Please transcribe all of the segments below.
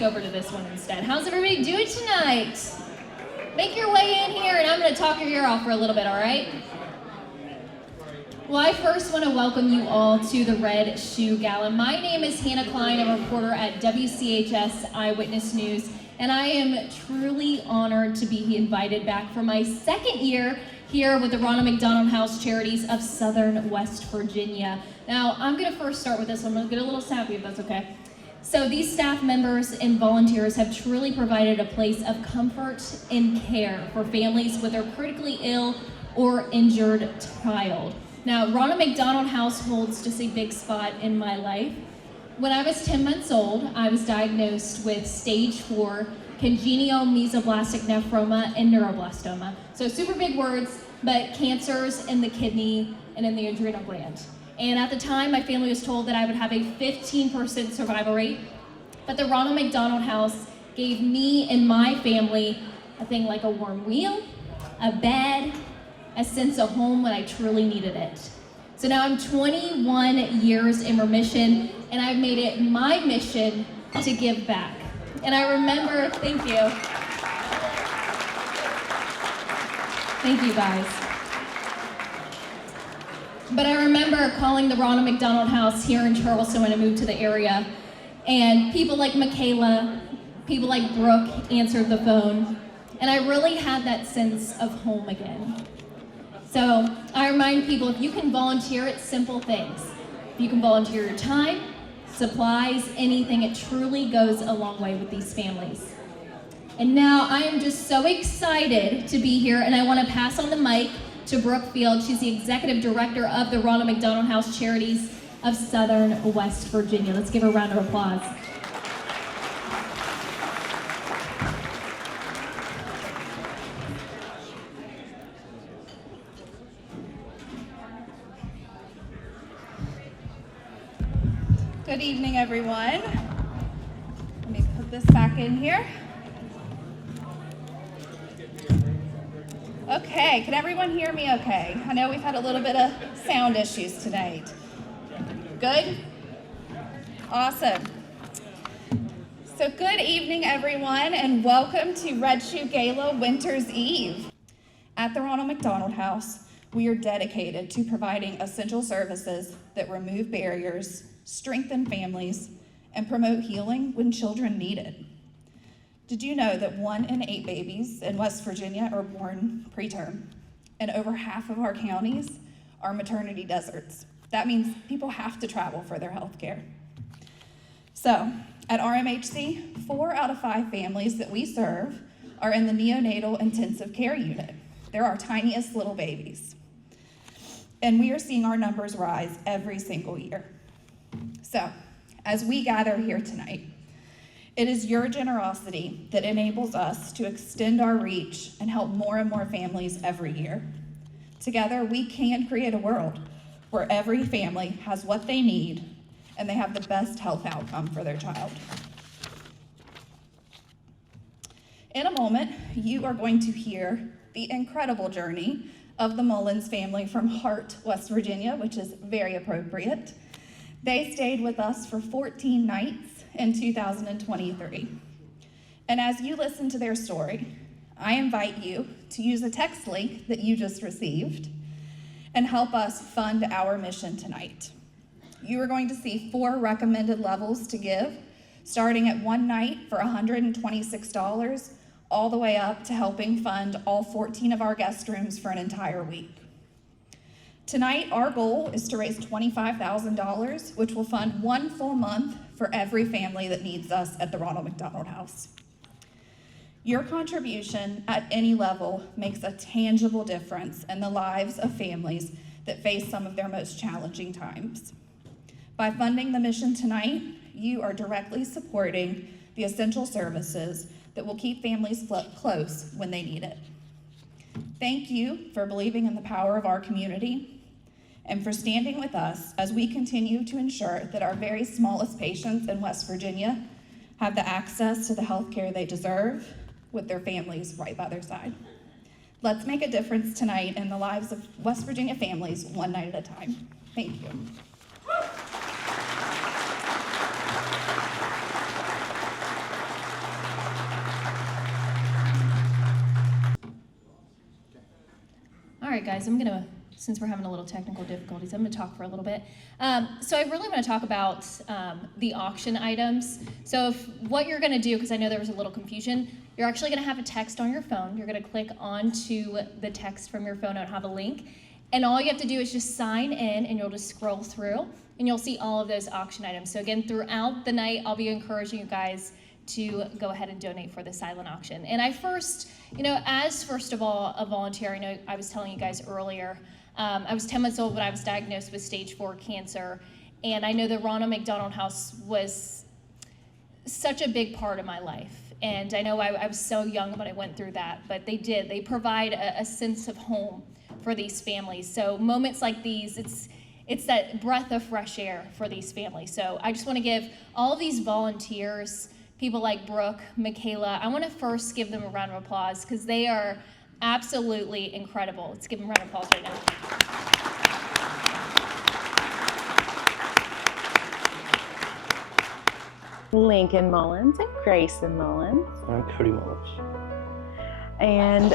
Over to this one instead. How's everybody doing tonight? Make your way in here and I'm going to talk your ear off for a little bit, all right? Well, I first want to welcome you all to the Red Shoe Gala. My name is Hannah Klein. I'm a reporter at WCHS Eyewitness News, and I am truly honored to be invited back for my second year here with the Ronald McDonald House Charities of Southern West Virginia. Now, I'm going to first start with this one. I'm going to get a little sappy if that's okay. So these staff members and volunteers have truly provided a place of comfort and care for families with their critically ill or injured child. Now, Ronald McDonald House holds just a big spot in my life. When I was 10 months old, I was diagnosed with stage 4 congenital mesoblastic nephroma and neuroblastoma. So super big words, but cancers in the kidney and in the adrenal gland. And at the time, my family was told that I would have a 15% survival rate, but the Ronald McDonald House gave me and my family a thing like a warm wheel, a bed, a sense of home when I truly needed it. So now I'm 21 years in remission, and I've made it my mission to give back. And I remember, thank you guys. But I remember calling the Ronald McDonald House here in Charleston when I moved to the area, and people like Michaela, people like Brooke answered the phone, and I really had that sense of home again. So I remind people, if you can volunteer, it's simple things. If you can volunteer your time, supplies, anything, it truly goes a long way with these families. And now I am just so excited to be here, and I want to pass on the mic to Brooke Field. She's the executive director of the Ronald McDonald House Charities of Southern West Virginia. Let's give her a round of applause. Good evening, everyone. Let me put this back in here. Okay, can everyone hear me okay? I know we've had a little bit of sound issues tonight. Good? Awesome. So good evening, everyone, and welcome to Red Shoe Gala Winter's Eve. At the Ronald McDonald House, we are dedicated to providing essential services that remove barriers, strengthen families, and promote healing when children need it. Did you know that 1 in 8 babies in West Virginia are born preterm, and over half of our counties are maternity deserts? That means people have to travel for their health care. So, at RMHC, 4 out of 5 families that we serve are in the neonatal intensive care unit. They're our tiniest little babies. And we are seeing our numbers rise every single year. So, as we gather here tonight, it is your generosity that enables us to extend our reach and help more and more families every year. Together, we can create a world where every family has what they need and they have the best health outcome for their child. In a moment, you are going to hear the incredible journey of the Mullins family from Hart, West Virginia, which is very appropriate. They stayed with us for 14 nights in 2023. And as you listen to their story, I invite you to use a text link that you just received and help us fund our mission tonight. You are going to see 4 recommended levels to give, starting at one night for $126, all the way up to helping fund all 14 of our guest rooms for an entire week. Tonight, our goal is to raise $25,000, which will fund 1 full month for every family that needs us at the Ronald McDonald House. Your contribution at any level makes a tangible difference in the lives of families that face some of their most challenging times. By funding the mission tonight, you are directly supporting the essential services that will keep families close when they need it. Thank you for believing in the power of our community and for standing with us as we continue to ensure that our very smallest patients in West Virginia have the access to the health care they deserve with their families right by their side. Let's make a difference tonight in the lives of West Virginia families one night at a time. Thank you. All right, guys, since we're having a little technical difficulties, I'm gonna talk for a little bit. So I really wanna talk about the auction items. So what you're gonna do, because I know there was a little confusion, you're actually gonna have a text on your phone. You're gonna click onto the text from your phone and have a link. And all you have to do is just sign in and you'll just scroll through and you'll see all of those auction items. So again, throughout the night, I'll be encouraging you guys to go ahead and donate for the silent auction. And I first of all, a volunteer, I know I was telling you guys earlier, I was 10 months old when I was diagnosed with stage 4 cancer. And I know the Ronald McDonald House was such a big part of my life. And I know I was so young when I went through that, but they provide a sense of home for these families. So moments like these, it's that breath of fresh air for these families. So I just want to give all of these volunteers, people like Brooke, Michaela, I want to first give them a round of applause because they are absolutely incredible. Let's give them a round of applause right now. Lincoln Mullins and Grayson Mullins. I'm Cody Mullins. And,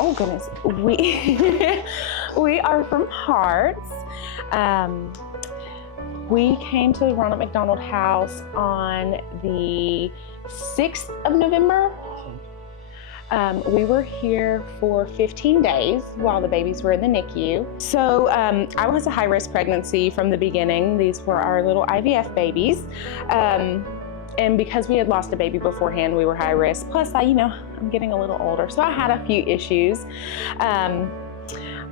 oh goodness, we are from Hearts. We came to the Ronald McDonald House on the 6th of November. We were here for 15 days while the babies were in the NICU. So I was a high-risk pregnancy from the beginning. These were our little IVF babies. And because we had lost a baby beforehand, we were high risk. Plus, I'm getting a little older, so I had a few issues.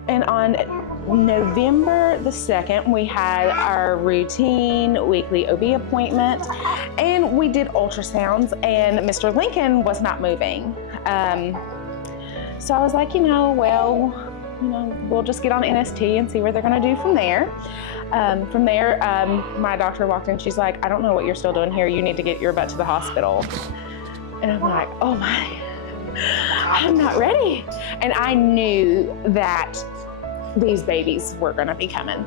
And on November the 2nd, we had our routine weekly OB appointment, and we did ultrasounds, and Mr. Lincoln was not moving. So I was like, well, we'll just get on NST and see what they're gonna do from there. My doctor walked in, she's like, I don't know what you're still doing here. You need to get your butt to the hospital. And I'm like, oh my, I'm not ready. And I knew that these babies were gonna be coming.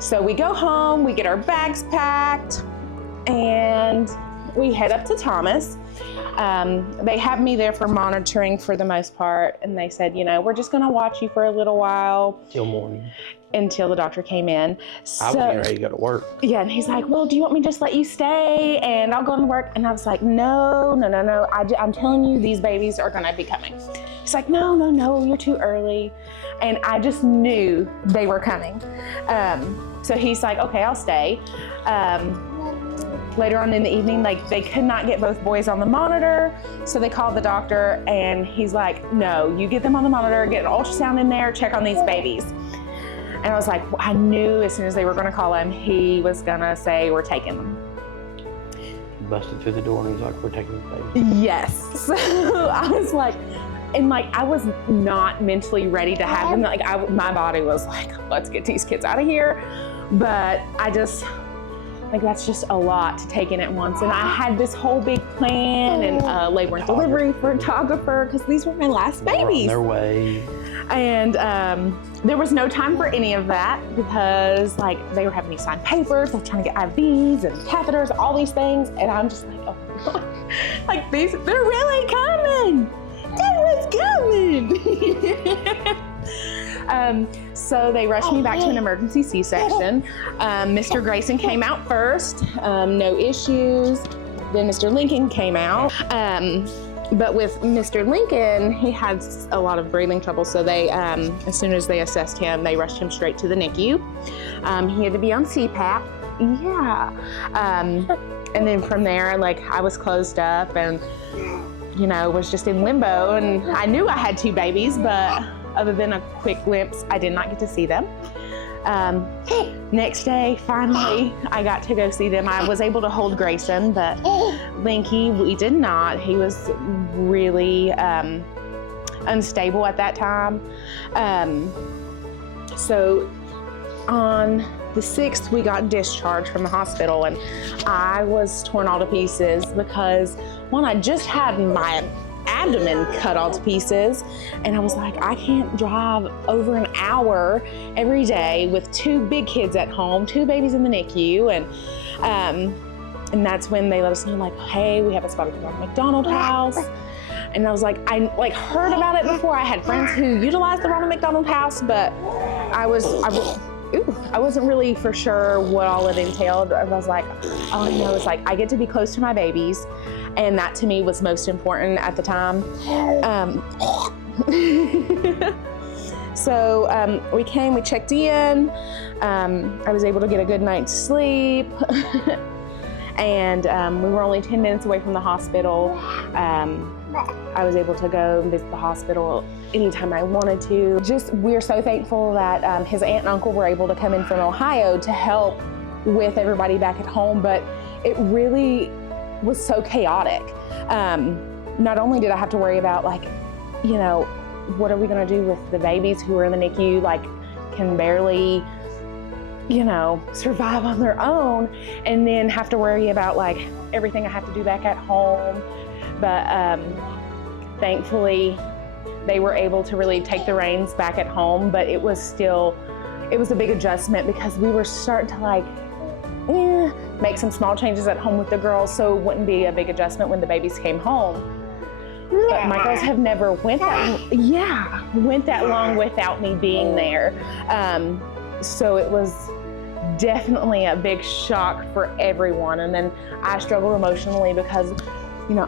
So we go home, we get our bags packed, and we head up to Thomas. They have me there for monitoring for the most part, and they said, we're just gonna watch you for a little while. Till morning. Until the doctor came in. I was getting ready to go to work. Yeah, and he's like, well, do you want me to just let you stay and I'll go to work? And I was like, no. I'm telling you, these babies are gonna be coming. He's like, no, you're too early. And I just knew they were coming. So he's like, okay, I'll stay. Later on in the evening, they could not get both boys on the monitor, so they called the doctor, and he's like, no, you get them on the monitor, get an ultrasound in there, check on these babies. And I was like, I knew as soon as they were gonna call him, he was gonna say, we're taking them. He busted through the door and he's like, we're taking the baby. Yes. So I was like, I was not mentally ready to have them. My body was like, let's get these kids out of here. But I just, that's just a lot to take in at once. And I had this whole big plan and labor and delivery photographer, because these were my last babies. On their way. And there was no time for any of that, because they were having me sign papers, they're trying to get IVs and catheters, all these things. And I'm just like, oh my God, they're really coming. So they rushed me back to an emergency C-section. Mr. Grayson came out first, no issues. Then Mr. Lincoln came out. But with Mr. Lincoln, he had a lot of breathing trouble. So they, as soon as they assessed him, they rushed him straight to the NICU. He had to be on CPAP. Yeah. And then from there, I was closed up and, was just in limbo. And I knew I had two babies, but other than a quick glimpse, I did not get to see them. Next day, finally, I got to go see them. I was able to hold Grayson, but Linky, we did not. He was really unstable at that time. So on the 6th, we got discharged from the hospital, and I was torn all to pieces because, one, I just had my abdomen cut all to pieces, and I was like, I can't drive over an hour every day with two big kids at home, two babies in the NICU, and that's when they let us know, hey, we have a spot at the Ronald McDonald house. And I was like, I heard about it before. I had friends who utilized the Ronald McDonald house, but I wasn't really for sure what all it entailed. I was like, all I know is I get to be close to my babies, and that to me was most important at the time. So we came, we checked in. I was able to get a good night's sleep. And we were only 10 minutes away from the hospital. I was able to go and visit the hospital anytime I wanted to. We're so thankful that his aunt and uncle were able to come in from Ohio to help with everybody back at home, but it really was so chaotic. Not only did I have to worry about what are we gonna do with the babies who are in the NICU, can barely, survive on their own, and then have to worry about everything I have to do back at home. But thankfully, they were able to really take the reins back at home, but it was a big adjustment because we were starting to make some small changes at home with the girls, so it wouldn't be a big adjustment when the babies came home. But my girls have never went that long without me being there. So it was definitely a big shock for everyone. And then I struggled emotionally because,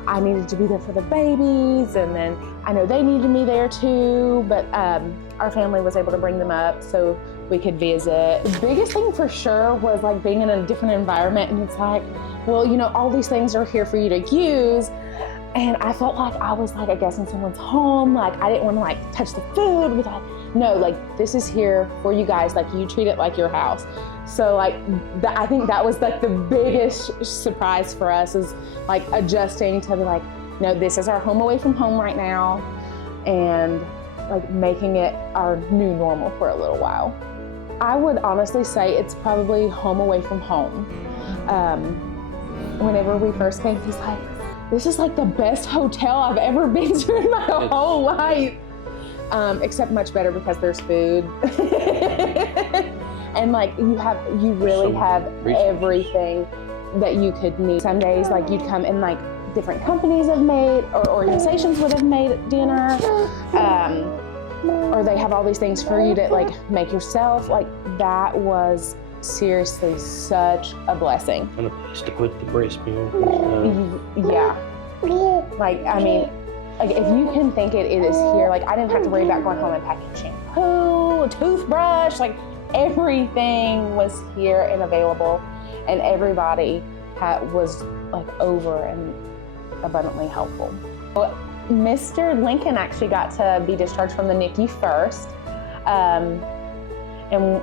I needed to be there for the babies, and then I know they needed me there too, but our family was able to bring them up so we could visit. The biggest thing for sure was being in a different environment, and it's all these things are here for you to use. And I felt like I was I guess in someone's home. I didn't want to touch the food. No, this is here for you guys. You treat it like your house. So I think that was the biggest surprise for us, is adjusting to be no, this is our home away from home right now. And like making it our new normal for a little while. I would honestly say it's probably home away from home. Whenever we first came, he's like, this is like the best hotel I've ever been to in my whole life. Except much better because there's food. And like you really have everything that you could need. Some days like you'd come and like different companies have made or organizations would have made dinner. Or they have all these things for you to like make yourself. Like that was seriously such a blessing. And a place to put the breast milk. Yeah. Like, I mean, like if you can think it is here. Like I didn't have to worry about going home and packing shampoo, a toothbrush, like everything was here and available, and everybody was like over and abundantly helpful. Mr. Lincoln actually got to be discharged from the NICU first, and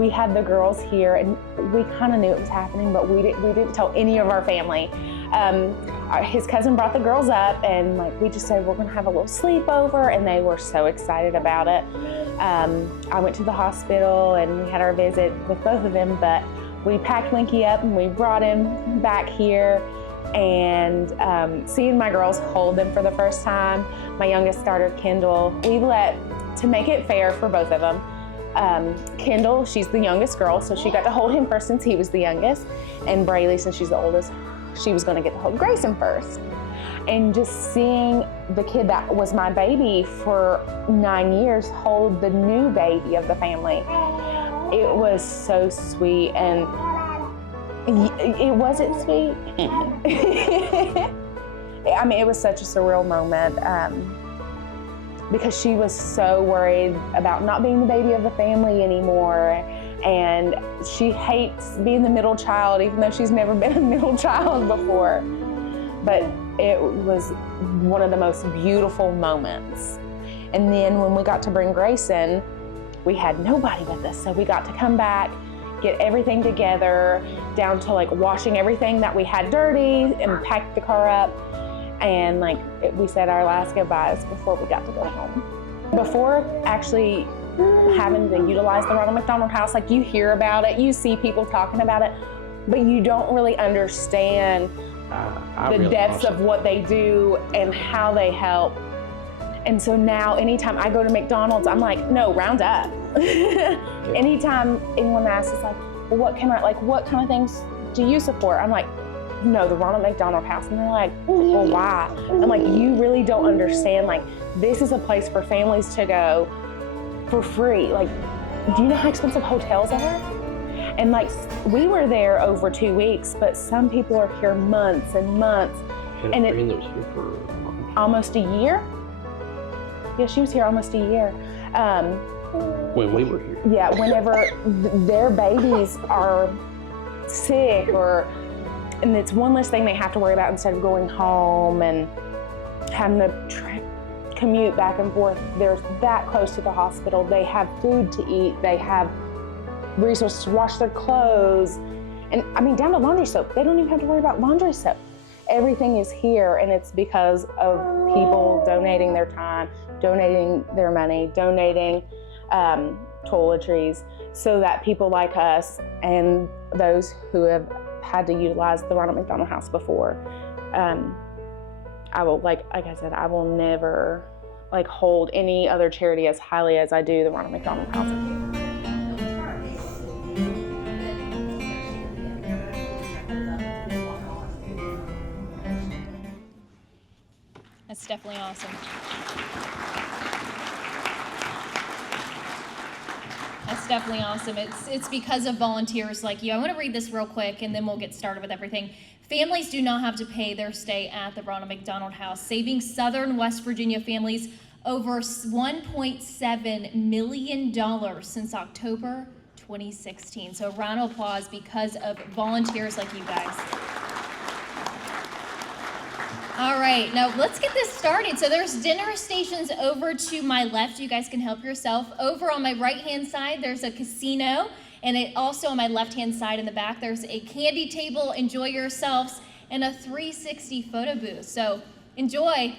we had the girls here, and we kind of knew it was happening, but we didn't tell any of our family. His cousin brought the girls up, and like we just said we're gonna have a little sleepover, and they were so excited about it. I went to the hospital and we had our visit with both of them, but we packed Winky up and we brought him back here. And seeing my girls hold them for the first time, my youngest daughter, Kendall, to make it fair for both of them, Kendall, she's the youngest girl, so she got to hold him first since he was the youngest, and Braylee, since she's the oldest, she was gonna get to hold Grayson first. And just seeing the kid that was my baby for 9 years hold the new baby of the family, it was so sweet. And it wasn't sweet. I mean, it was such a surreal moment because she was so worried about not being the baby of the family anymore. And she hates being the middle child, even though she's never been a middle child before. But it was one of the most beautiful moments. And then when we got to bring Grayson, we had nobody with us. So we got to come back, get everything together, down to like washing everything that we had dirty and packed the car up. And like we said our last goodbyes before we got to go home. Before actually having to utilize the Ronald McDonald House, like you hear about it, you see people talking about it, but you don't really understand the depths of what they do and how they help. And so now anytime I go to McDonald's, I'm like, no, round up. Anytime anyone asks, it's like, well, what kind of things do you support? I'm like, no, the Ronald McDonald House. And they're like, well, why? I'm like, you really don't understand. Like, this is a place for families to go for free. Like, do you know how expensive hotels are? And like, we were there over 2 weeks, but some people are here months and months. And a friend that was here for almost a year. Yeah, she was here almost a year. When we were here. Yeah, whenever their babies are sick and it's one less thing they have to worry about instead of going home and having to commute back and forth. They're that close to the hospital. They have food to eat. They have resources to wash their clothes. And I mean, down to laundry soap. They don't even have to worry about laundry soap. Everything is here, and it's because of people donating their time, donating their money, donating toiletries, so that people like us and those who have had to utilize the Ronald McDonald House before, I will, like I said, I will never like hold any other charity as highly as I do the Ronald McDonald House. That's definitely awesome. That's definitely awesome. It's because of volunteers like you. I want to read this real quick, and then we'll get started with everything. Families do not have to pay their stay at the Ronald McDonald House, saving Southern West Virginia families over $1.7 million since October 2016. So a round of applause because of volunteers like you guys. All right, now let's get this started. So there's dinner stations over to my left. You guys can help yourself. Over on my right-hand side, there's a casino. And also on my left-hand side in the back, there's a candy table. Enjoy yourselves. And a 360 photo booth. So enjoy.